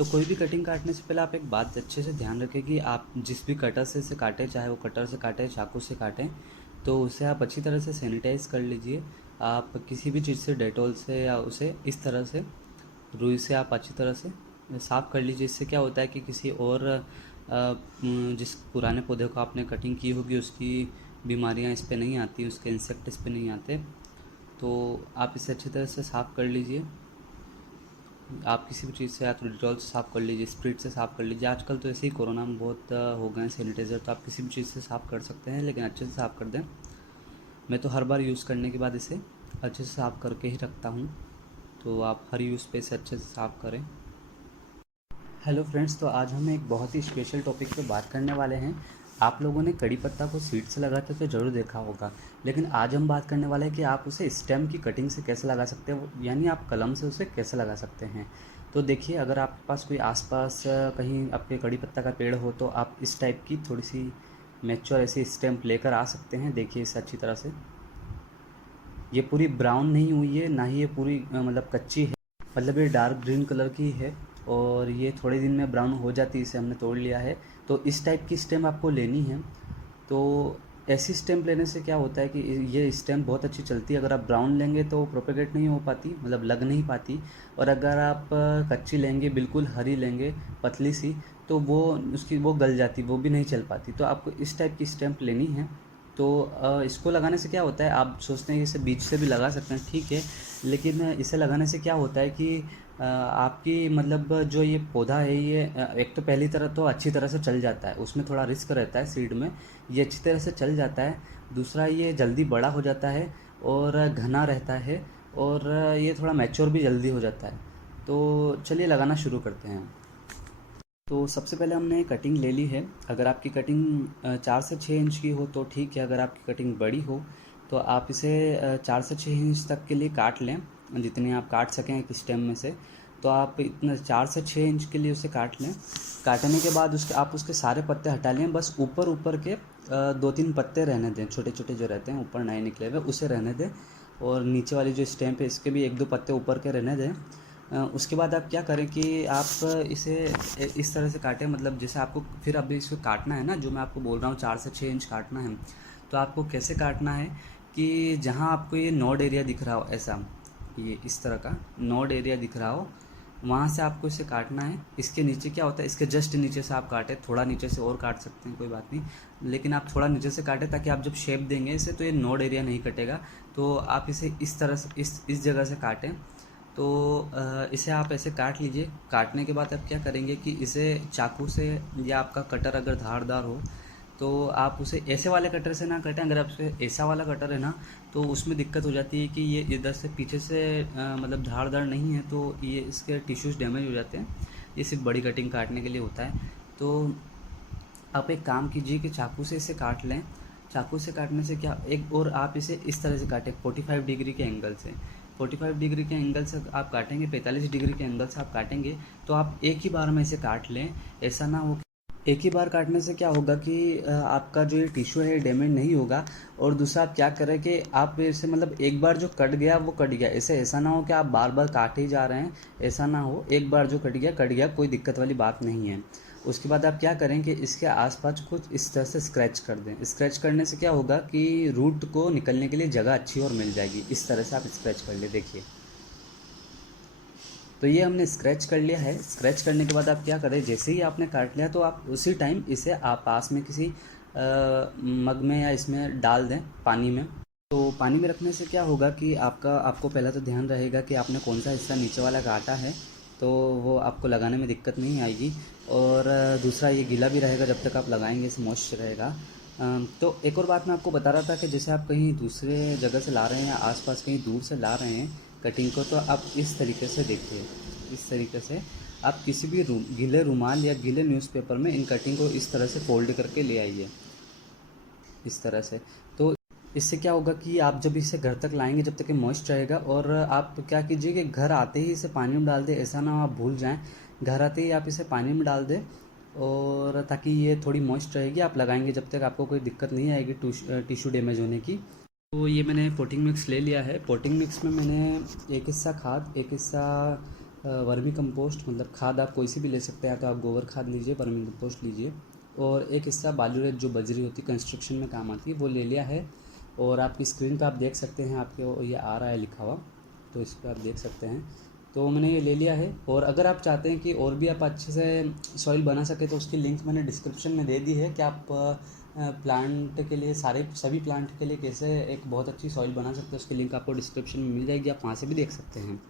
तो कोई भी कटिंग काटने से पहले आप एक बात अच्छे से ध्यान रखें कि आप जिस भी कटर से इसे काटें, चाहे वो कटर से काटें चाकू से काटें, तो उसे आप अच्छी तरह से सैनिटाइज़ कर लीजिए। आप किसी भी चीज़ से डेटॉल से या उसे इस तरह से रुई से आप अच्छी तरह से साफ़ कर लीजिए। इससे क्या होता है कि किसी और जिस पुराने पौधे को आपने कटिंग की होगी उसकी बीमारियां इस पे नहीं आती, उसके इंसेक्ट इस पे नहीं आते। तो आप इसे अच्छी तरह से साफ़ कर लीजिए। आप किसी भी चीज़ से या तो डिटॉल से साफ़ कर लीजिए, स्प्रिट से साफ़ कर लीजिए। आजकल तो ऐसे ही कोरोना में बहुत हो गए हैं सैनिटाइज़र, तो आप किसी भी चीज़ से साफ़ कर सकते हैं, लेकिन अच्छे से साफ़ कर दें। मैं तो हर बार यूज़ करने के बाद इसे अच्छे से साफ़ करके ही रखता हूँ, तो आप हर यूज़ पे इसे अच्छे से साफ़ करें। हेलो फ्रेंड्स, तो आज हम एक बहुत ही स्पेशल टॉपिक पे बात करने वाले हैं। आप लोगों ने कड़ी पत्ता को सीड से लगाते तो ज़रूर देखा होगा, लेकिन आज हम बात करने वाले हैं कि आप उसे स्टेम की कटिंग से कैसे लगा सकते हैं, यानी आप कलम से उसे कैसे लगा सकते हैं। तो देखिए, अगर आपके पास कोई आसपास कहीं आपके कड़ी पत्ता का पेड़ हो तो आप इस टाइप की थोड़ी सी मैच्योर ऐसी स्टेम लेकर आ सकते हैं। देखिए इसे अच्छी तरह से, ये पूरी ब्राउन नहीं हुई है, ना ही ये पूरी मतलब कच्ची है, मतलब ये डार्क ग्रीन कलर की है और ये थोड़े दिन में ब्राउन हो जाती है। इसे हमने तोड़ लिया है। तो इस टाइप की स्टेम आपको लेनी है। तो ऐसी स्टेम लेने से क्या होता है कि ये स्टेम बहुत अच्छी चलती है। अगर आप ब्राउन लेंगे तो प्रोपेगेट नहीं हो पाती, मतलब लग नहीं पाती। और अगर आप कच्ची लेंगे, बिल्कुल हरी लेंगे पतली सी, तो वो गल जाती, वो भी नहीं चल पाती। तो आपको इस टाइप की स्टेम्प लेनी है। तो इसको लगाने से क्या होता है, आप सोचते हैं कि इसे बीच से भी लगा सकते हैं, ठीक है, लेकिन इसे लगाने से क्या होता है कि आपकी मतलब जो ये पौधा है ये एक तो पहली तरह तो अच्छी तरह से चल जाता है, उसमें थोड़ा रिस्क रहता है सीड में, ये अच्छी तरह से चल जाता है। दूसरा, ये जल्दी बड़ा हो जाता है और घना रहता है, और ये थोड़ा मैच्योर भी जल्दी हो जाता है। तो चलिए लगाना शुरू करते हैं। तो सबसे पहले हमने कटिंग ले ली है। अगर आपकी कटिंग 4 से 6 इंच की हो तो ठीक है, अगर आपकी कटिंग बड़ी हो तो आप इसे 4 से 6 इंच तक के लिए काट लें, जितने आप काट सकें एक स्टेम में से। तो आप इतना 4 से 6 इंच के लिए उसे काट लें। काटने के बाद आप उसके सारे पत्ते हटा लें, बस ऊपर ऊपर के 2-3 पत्ते रहने दें, छोटे छोटे जो रहते हैं ऊपर नए निकले हुए उसे रहने दें। और नीचे वाली जो स्टेम है इसके भी 1-2 पत्ते ऊपर के रहने दें। उसके बाद आप क्या करें कि आप इसे इस तरह से काटें, मतलब जैसे आपको फिर अभी इसको काटना है ना, जो मैं आपको बोल रहा हूँ 4 से 6 इंच काटना है। तो आपको कैसे काटना है कि जहाँ आपको ये नोड एरिया दिख रहा हो, ऐसा ये इस तरह का नोड एरिया दिख रहा हो, वहाँ से आपको इसे काटना है। इसके नीचे क्या होता है, इसके जस्ट नीचे से आप काटें, थोड़ा नीचे से और काट सकते हैं कोई बात नहीं, लेकिन आप थोड़ा नीचे से काटें ताकि आप जब शेप देंगे इसे तो ये नोड एरिया नहीं कटेगा। तो आप इसे इस तरह से इस जगह से काटें। तो इसे आप ऐसे काट लीजिए। काटने के बाद आप क्या करेंगे कि इसे चाकू से, या आपका कटर अगर धारदार हो तो आप उसे ऐसे वाले कटर से ना काटें। अगर आपसे ऐसा वाला कटर है ना तो उसमें दिक्कत हो जाती है कि ये इधर से पीछे से मतलब धारदार नहीं है, तो ये इसके टिश्यूज़ डैमेज हो जाते हैं। ये सिर्फ बड़ी कटिंग काटने के लिए होता है। तो आप एक काम कीजिए कि चाकू से इसे काट लें। चाकू से काटने से क्या, एक और आप इसे इस तरह से काटें 45 डिग्री के एंगल से। 45 डिग्री के एंगल से आप काटेंगे, 45 डिग्री के एंगल से आप काटेंगे, तो आप एक ही बार में इसे काट लें। ऐसा ना हो, एक ही बार काटने से क्या होगा कि आपका जो ये टिश्यू है डैमेज नहीं होगा। और दूसरा, आप क्या करें कि आप इसे मतलब एक बार जो कट गया वो कट गया, ऐसा ना हो कि आप बार बार काटे ही जा रहे हैं। ऐसा ना हो, एक बार जो कट गया, कोई दिक्कत वाली बात नहीं है। उसके बाद आप क्या करें कि इसके आसपास कुछ इस तरह से स्क्रैच कर दें। स्क्रैच करने से क्या होगा कि रूट को निकलने के लिए जगह अच्छी और मिल जाएगी। इस तरह से आप स्क्रैच कर ले, देखिए। तो ये हमने स्क्रैच कर लिया है। स्क्रैच करने के बाद आप क्या करें, जैसे ही आपने काट लिया तो आप उसी टाइम इसे आप पास में किसी मग में या इसमें डाल दें, पानी में। तो पानी में रखने से क्या होगा कि आपको पहला तो ध्यान रहेगा कि आपने कौन सा हिस्सा नीचे वाला काटा है, तो वो आपको लगाने में दिक्कत नहीं आएगी। और दूसरा, ये गीला भी रहेगा जब तक आप लगाएंगे, इसे मॉइस्चर रहेगा। तो एक और बात मैं आपको बता रहा था कि जैसे आप कहीं दूसरे जगह से ला रहे हैं या आसपास कहीं दूर से ला रहे हैं कटिंग को, तो आप इस तरीके से देखिए, इस तरीके से आप किसी भी गीले रुमाल या गीले न्यूज़पेपर में इन कटिंग को इस तरह से फोल्ड करके ले आइए, इस तरह से। तो इससे क्या होगा कि आप जब इसे घर तक लाएंगे, जब तक ये मॉइस्ट रहेगा, और आप क्या कीजिए कि घर आते ही इसे पानी में डाल दें, ऐसा ना हो आप भूल जाएं। घर आते ही आप इसे पानी में डाल दें, और ताकि ये थोड़ी मॉइस्ट रहेगी, आप लगाएंगे जब तक आपको कोई दिक्कत नहीं आएगी टिश्यू डैमेज होने की। तो ये मैंने पोटिंग मिक्स ले लिया है। पोटिंग मिक्स में मैंने एक हिस्सा खाद, एक हिस्सा वर्मी कंपोस्ट मतलब खाद आप कोई सी भी ले सकते हैं, तो आप गोबर खाद लीजिए, वर्मी कंपोस्ट लीजिए, और एक हिस्सा बालू रेत जो बजरी होती है कंस्ट्रक्शन में काम आती है वो ले लिया है। और आपकी स्क्रीन पे आप देख सकते हैं, आपके ये आ रहा है लिखा हुआ, तो इस पर आप देख सकते हैं। तो मैंने ये ले लिया है। और अगर आप चाहते हैं कि और भी आप अच्छे से सॉइल बना सके तो उसकी लिंक मैंने डिस्क्रिप्शन में दे दी है कि आप प्लांट के लिए सभी प्लांट के लिए कैसे एक बहुत अच्छी सॉइल बना सकते हैं। उसकी लिंक आपको डिस्क्रिप्शन में मिल जाएगी, आप वहाँ से भी देख सकते हैं।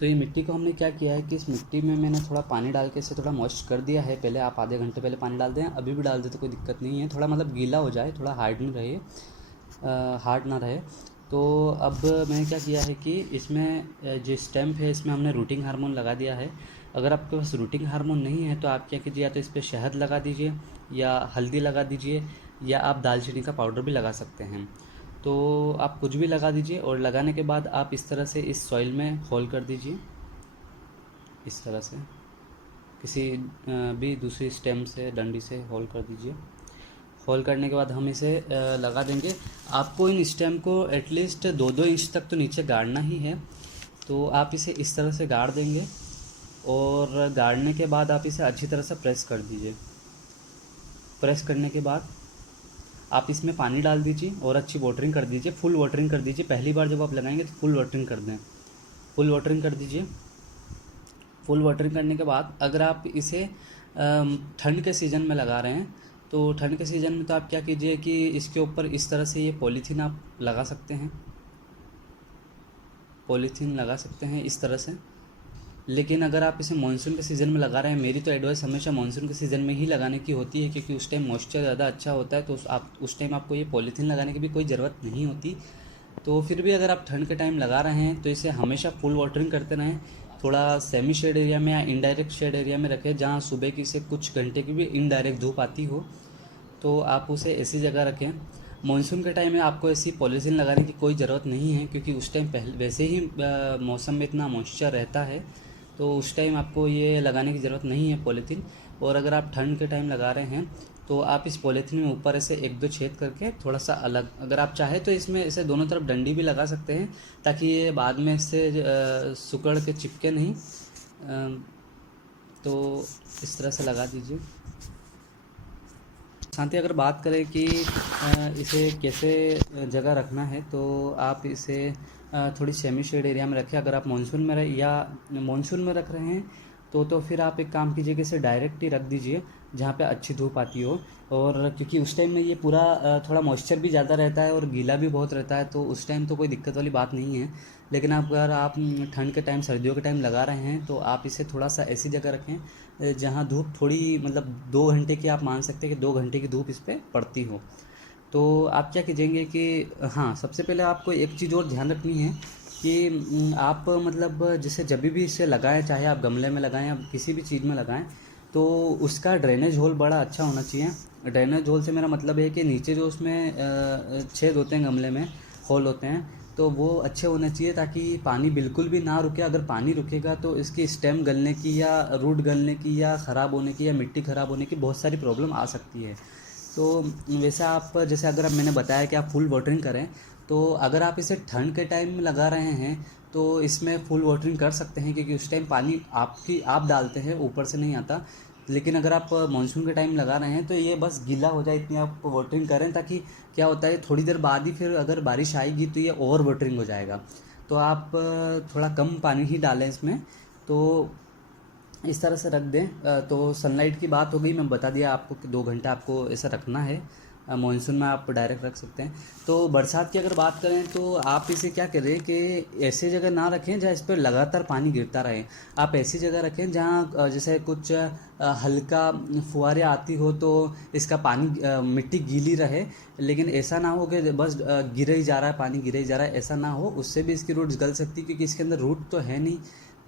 तो ये मिट्टी को हमने क्या किया है कि इस मिट्टी में मैंने थोड़ा पानी डाल के इसे थोड़ा मॉइस्ट कर दिया है। पहले आप आधे घंटे पहले पानी डाल दें, अभी भी डाल दें तो कोई दिक्कत नहीं है, थोड़ा मतलब गीला हो जाए, थोड़ा हार्ड नहीं रहे, हार्ड ना रहे। तो अब मैंने क्या किया है कि इसमें जो स्टेम्प है इसमें हमने रूटिंग हार्मोन लगा दिया है। अगर आपके पास रूटिंग हार्मोन नहीं है तो आप क्या कीजिए, या तो इस पर शहद लगा दीजिए या हल्दी लगा दीजिए, या आप दालचीनी का पाउडर भी लगा सकते हैं। तो आप कुछ भी लगा दीजिए, और लगाने के बाद आप इस तरह से इस सॉइल में होल कर दीजिए, इस तरह से किसी भी दूसरी स्टेम से डंडी से होल कर दीजिए। होल करने के बाद हम इसे लगा देंगे। आपको इन स्टेम को एटलीस्ट 2-2 इंच तक तो नीचे गाड़ना ही है, तो आप इसे इस तरह से गाड़ देंगे। और गाड़ने के बाद आप इसे अच्छी तरह से प्रेस कर दीजिए। प्रेस करने के बाद आप इसमें पानी डाल दीजिए और अच्छी वाटरिंग कर दीजिए, फुल वाटरिंग कर दीजिए। पहली बार जब आप लगाएंगे तो फुल वाटरिंग कर दें, फुल वाटरिंग कर दीजिए। फुल वाटरिंग करने के बाद अगर आप इसे ठंड के सीज़न में लगा रहे हैं तो ठंड के सीज़न में तो आप क्या कीजिए कि इसके ऊपर इस तरह से ये पॉलीथीन आप लगा सकते हैं, पॉलीथीन लगा सकते हैं इस तरह से। लेकिन अगर आप इसे मानसून के सीज़न में लगा रहे हैं, मेरी तो एडवाइस हमेशा मानसून के सीज़न में ही लगाने की होती है, क्योंकि उस टाइम मॉइस्चर ज़्यादा अच्छा होता है। तो आप उस टाइम आपको ये पॉलीथीन लगाने की भी कोई ज़रूरत नहीं होती। तो फिर भी अगर आप ठंड के टाइम लगा रहे हैं तो इसे हमेशा फुल वाटरिंग करते रहें। थोड़ा सेमी शेड एरिया में या इनडायरेक्ट शेड एरिया में रखें, जहाँ सुबह की से कुछ घंटे की भी इनडायरेक्ट धूप आती हो, तो आप उसे ऐसी जगह रखें। मानसून के टाइम में आपको ऐसी पॉलीथीन लगाने की कोई ज़रूरत नहीं है, क्योंकि उस टाइम पहले वैसे ही मौसम में इतना मॉइस्चर रहता है, तो उस टाइम आपको ये लगाने की ज़रूरत नहीं है पॉलीथीन। और अगर आप ठंड के टाइम लगा रहे हैं तो आप इस पॉलीथीन में ऊपर ऐसे 1-2 छेद करके थोड़ा सा अलग, अगर आप चाहें तो इसमें ऐसे दोनों तरफ डंडी भी लगा सकते हैं, ताकि ये बाद में इससे सिकुड़ के चिपके नहीं। तो इस तरह से लगा दीजिए। साथ ही अगर बात करें कि इसे कैसे जगह रखना है, तो आप इसे थोड़ी सेमी शेड एरिया में रखें। अगर आप मानसून में मानसून में रख रहे हैं तो फिर आप एक काम कीजिए कि इसे डायरेक्ट ही रख दीजिए जहाँ पे अच्छी धूप आती हो। और क्योंकि उस टाइम में ये पूरा थोड़ा मॉइस्चर भी ज़्यादा रहता है और गीला भी बहुत रहता है, तो उस टाइम तो कोई दिक्कत वाली बात नहीं है। लेकिन अगर आप ठंड के टाइम, सर्दियों के टाइम लगा रहे हैं तो आप इसे थोड़ा सा ऐसी जगह रखें जहाँ धूप थोड़ी मतलब 2 घंटे की, आप मान सकते हैं कि 2 घंटे की धूप इस पर पड़ती हो। तो आप क्या कीजिएंगे कि हाँ, सबसे पहले आपको एक चीज़ और ध्यान रखनी है कि आप मतलब जैसे जब भी इसे लगाएं, चाहे आप गमले में लगाएं या किसी भी चीज़ में लगाएं, तो उसका ड्रेनेज होल बड़ा अच्छा होना चाहिए। ड्रेनेज होल से मेरा मतलब है कि नीचे जो उसमें छेद होते हैं, गमले में होल होते हैं, तो वो अच्छे होने चाहिए ताकि पानी बिल्कुल भी ना रुके। अगर पानी रुकेगा तो इसकी स्टेम गलने की या रूट गलने की या ख़राब होने की या मिट्टी ख़राब होने की बहुत सारी प्रॉब्लम आ सकती है। तो वैसे आप जैसे अगर अब मैंने बताया कि आप फुल वाटरिंग करें, तो अगर आप इसे ठंड के टाइम में लगा रहे हैं तो इसमें फुल वाटरिंग कर सकते हैं, क्योंकि उस टाइम पानी आप डालते हैं, ऊपर से नहीं आता। लेकिन अगर आप मानसून के टाइम लगा रहे हैं तो ये बस गीला हो जाए इतनी आप वाटरिंग करें, ताकि क्या होता है थोड़ी देर बाद ही फिर अगर बारिश आएगी तो ये ओवर वाटरिंग हो जाएगा। तो आप थोड़ा कम पानी ही डालें इसमें। तो इस तरह से रख दें। तो सनलाइट की बात हो गई, मैं बता दिया आपको कि 2 घंटा आपको ऐसा रखना है। मानसून में आप डायरेक्ट रख सकते हैं। तो बरसात की अगर बात करें तो आप इसे क्या करें कि ऐसी जगह ना रखें जहाँ इस पर लगातार पानी गिरता रहे। आप ऐसी जगह रखें जहाँ जैसे कुछ हल्का फुहारे आती हो तो इसका पानी मिट्टी गीली रहे, लेकिन ऐसा ना हो कि बस गिरे ही जा रहा है, पानी गिरे ही जा रहा है, ऐसा ना हो। उससे भी इसकी रूट्स गल सकती है, क्योंकि इसके अंदर रूट तो है नहीं,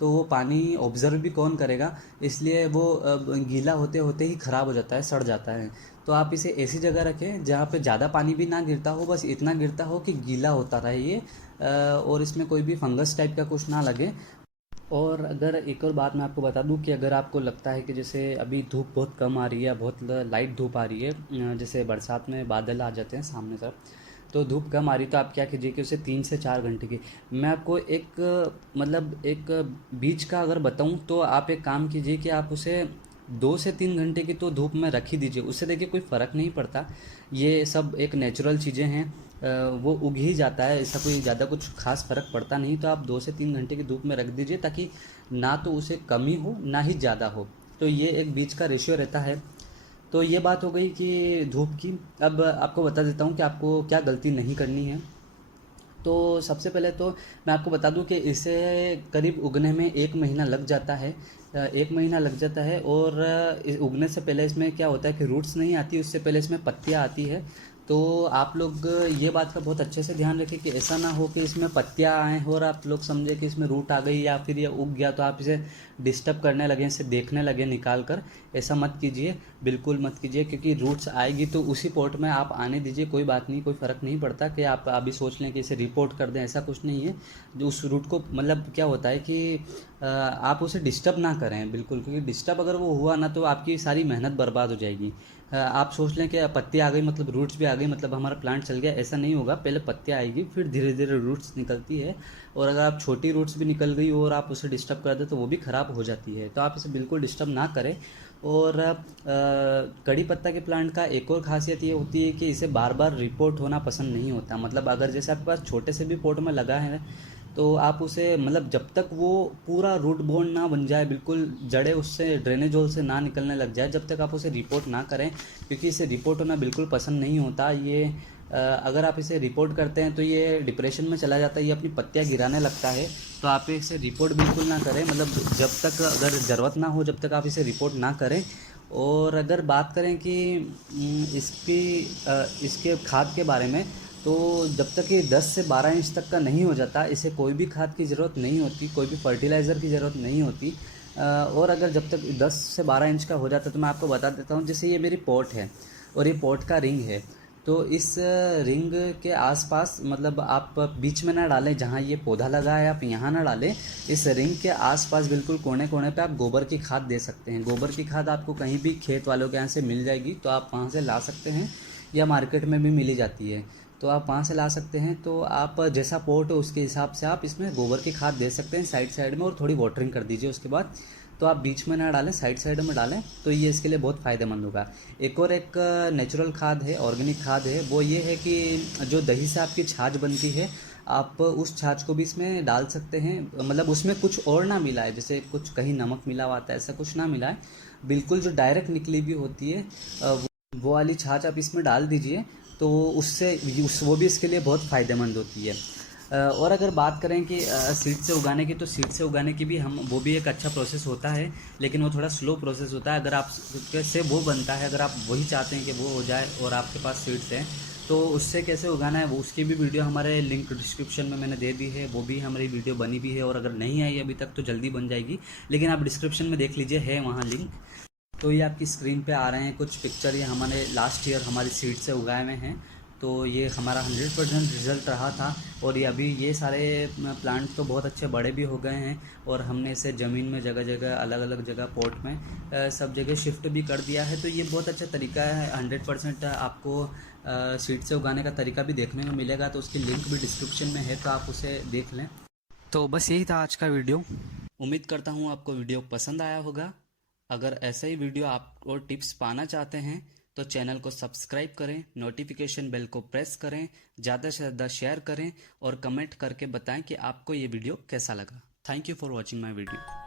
तो वो पानी ऑब्ज़र्व भी कौन करेगा, इसलिए वो गीला होते होते ही ख़राब हो जाता है, सड़ जाता है। तो आप इसे ऐसी जगह रखें जहाँ पे ज़्यादा पानी भी ना गिरता हो, बस इतना गिरता हो कि गीला होता रहे ये, और इसमें कोई भी फंगस टाइप का कुछ ना लगे। और अगर एक और बात मैं आपको बता दूं कि अगर आपको लगता है कि जैसे अभी धूप बहुत कम आ रही है, बहुत लाइट धूप आ रही है, जैसे बरसात में बादल आ जाते हैं सामने तरफ, तो धूप कम आ रही तो आप क्या कीजिए कि उसे 3 से 4 घंटे की, मैं आपको एक मतलब एक बीच का अगर बताऊं तो आप एक काम कीजिए कि आप उसे 2 से 3 घंटे की तो धूप में रख ही दीजिए। उससे देखिए कोई फ़र्क नहीं पड़ता, ये सब एक नेचुरल चीज़ें हैं, वो उग ही जाता है, ऐसा कोई ज़्यादा कुछ खास फ़र्क पड़ता नहीं। तो आप 2 से 3 घंटे की धूप में रख दीजिए ताकि ना तो उसे कमी हो ना ही ज़्यादा हो। तो ये एक बीच का रेशियो रहता है। तो ये बात हो गई कि धूप की। अब आपको बता देता हूँ कि आपको क्या गलती नहीं करनी है। तो सबसे पहले तो मैं आपको बता दूं कि इसे करीब उगने में 1 महीना लग जाता है। 1 महीना लग जाता है, और उगने से पहले इसमें क्या होता है कि रूट्स नहीं आती, उससे पहले इसमें पत्तियाँ आती है। तो आप लोग ये बात का बहुत अच्छे से ध्यान रखें कि ऐसा ना हो कि इसमें पत्तियाँ आएँ और आप लोग समझे कि इसमें रूट आ गई या फिर ये उग गया तो आप इसे डिस्टर्ब करने लगे, इसे देखने लगे निकाल कर। ऐसा मत कीजिए, बिल्कुल मत कीजिए, क्योंकि रूट्स आएगी तो उसी पॉट में आप आने दीजिए, कोई बात नहीं, कोई फ़र्क नहीं पड़ता कि आप अभी सोच लें कि इसे रिपोर्ट कर दें, ऐसा कुछ नहीं है। जो उस रूट को मतलब क्या होता है कि आप उसे डिस्टर्ब ना करें बिल्कुल, क्योंकि डिस्टर्ब अगर वो हुआ ना तो आपकी सारी मेहनत बर्बाद हो जाएगी। आप सोच लें कि पत्ती आ गई मतलब रूट्स भी आ गई मतलब हमारा प्लांट चल गया, ऐसा नहीं होगा। पहले पत्तियाँ आएगी फिर धीरे धीरे रूट्स निकलती है, और अगर आप छोटी रूट्स भी निकल गई और आप उसे डिस्टर्ब कर दें तो वो भी ख़राब हो जाती है। तो आप इसे बिल्कुल डिस्टर्ब ना करें। और कड़ी पत्ता के प्लांट का एक और ख़ासियत ये होती है कि इसे बार बार रिपोर्ट होना पसंद नहीं होता। मतलब अगर जैसे आपके पास छोटे से भी पॉट में लगा है तो आप उसे मतलब जब तक वो पूरा रूट बोन ना बन जाए, बिल्कुल जड़ें उससे ड्रेनेज होल से ना निकलने लग जाए, जब तक आप उसे रिपोर्ट ना करें, क्योंकि इसे रिपोर्ट होना बिल्कुल पसंद नहीं होता। ये अगर आप इसे रिपोर्ट करते हैं तो ये डिप्रेशन में चला जाता है, ये अपनी पत्तियां गिराने लगता है। तो आप इसे रिपोर्ट बिल्कुल ना करें, मतलब जब तक अगर ज़रूरत ना हो जब तक आप इसे रिपोर्ट ना करें। और अगर बात करें कि इसके खाद के बारे में, तो जब तक ये 10 से 12 इंच तक का नहीं हो जाता इसे कोई भी खाद की ज़रूरत नहीं होती, कोई भी फर्टिलाइज़र की ज़रूरत नहीं होती। और अगर जब तक 10 से 12 इंच का हो जाता है तो मैं आपको बता देता हूँ, जैसे ये मेरी पॉट है और ये पॉट का रिंग है। तो इस रिंग के आसपास मतलब आप बीच में ना डालें, जहाँ ये पौधा लगा है आप यहाँ ना डालें। इस रिंग के आसपास बिल्कुल कोने कोने पे आप गोबर की खाद दे सकते हैं। गोबर की खाद आपको कहीं भी खेत वालों के यहाँ से मिल जाएगी, तो आप वहाँ से ला सकते हैं, या मार्केट में भी मिली जाती है, तो आप वहाँ से ला सकते हैं। तो आप जैसा पोर्ट हो उसके हिसाब से आप इसमें गोबर की खाद दे सकते हैं साइड साइड में, और थोड़ी वाटरिंग कर दीजिए उसके बाद। तो आप बीच में ना डालें, साइड साइड में डालें, तो ये इसके लिए बहुत फ़ायदेमंद होगा। एक नेचुरल खाद है, ऑर्गेनिक खाद है, वो ये है कि जो दही से आपकी छाछ बनती है, आप उस छाछ को भी इसमें डाल सकते हैं। मतलब उसमें कुछ और ना मिलाए, जैसे कुछ कहीं नमक मिला हुआ आता है ऐसा कुछ ना मिलाए, बिल्कुल जो डायरेक्ट निकली हुई होती है वो वाली छाछ आप इसमें डाल दीजिए। तो उससे वो भी इसके लिए बहुत फ़ायदेमंद होती है। और अगर बात करें कि सीड से उगाने की, तो सीड से उगाने की भी वो भी एक अच्छा प्रोसेस होता है, लेकिन वो थोड़ा स्लो प्रोसेस होता है। अगर आप कैसे वो बनता है, अगर आप वही चाहते हैं कि वो हो जाए और आपके पास सीड्स हैं, तो उससे कैसे उगाना है वो उसकी भी वीडियो हमारे लिंक डिस्क्रिप्शन में मैंने दे दी है, वो भी हमारी वीडियो बनी भी है, और अगर नहीं आई अभी तक तो जल्दी बन जाएगी, लेकिन आप डिस्क्रिप्शन में देख लीजिए, है वहाँ लिंक। तो ये आपकी स्क्रीन पे आ रहे हैं कुछ पिक्चर, ये हमने लास्ट ईयर हमारी सीड से उगाए हुए हैं। तो ये हमारा 100% रिज़ल्ट रहा था, और ये अभी ये सारे प्लांट तो बहुत अच्छे बड़े भी हो गए हैं, और हमने इसे ज़मीन में जगह जगह अलग अलग जगह पॉट में सब जगह शिफ्ट भी कर दिया है। तो ये बहुत अच्छा तरीका है, 100% आपको सीड से उगाने का तरीका भी देखने को मिलेगा, तो उसकी लिंक भी डिस्क्रिप्शन में है, तो आप उसे देख लें। तो बस यही था आज का वीडियो। उम्मीद करता हूँ आपको वीडियो पसंद आया होगा। अगर ऐसा ही वीडियो आप और टिप्स पाना चाहते हैं तो चैनल को सब्सक्राइब करें, नोटिफिकेशन बेल को प्रेस करें, ज़्यादा से ज़्यादा शेयर करें, और कमेंट करके बताएं कि आपको ये वीडियो कैसा लगा। Thank you for watching my video.